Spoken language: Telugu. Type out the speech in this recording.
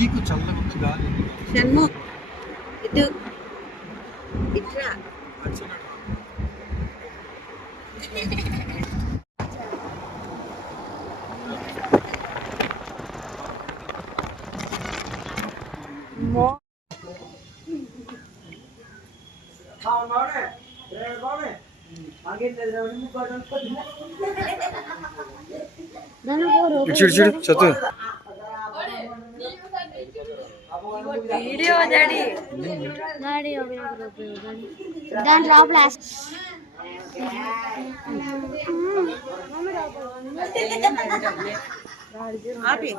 నీకు చల్లగా ఉంది గాలి. షణ్ముఖ్ ఇటు ఇట్రా. చిడు చిడు చతు వీడియో డాడీ డాడీ దాంట్లో ప్లాస్టిక్ ఆపి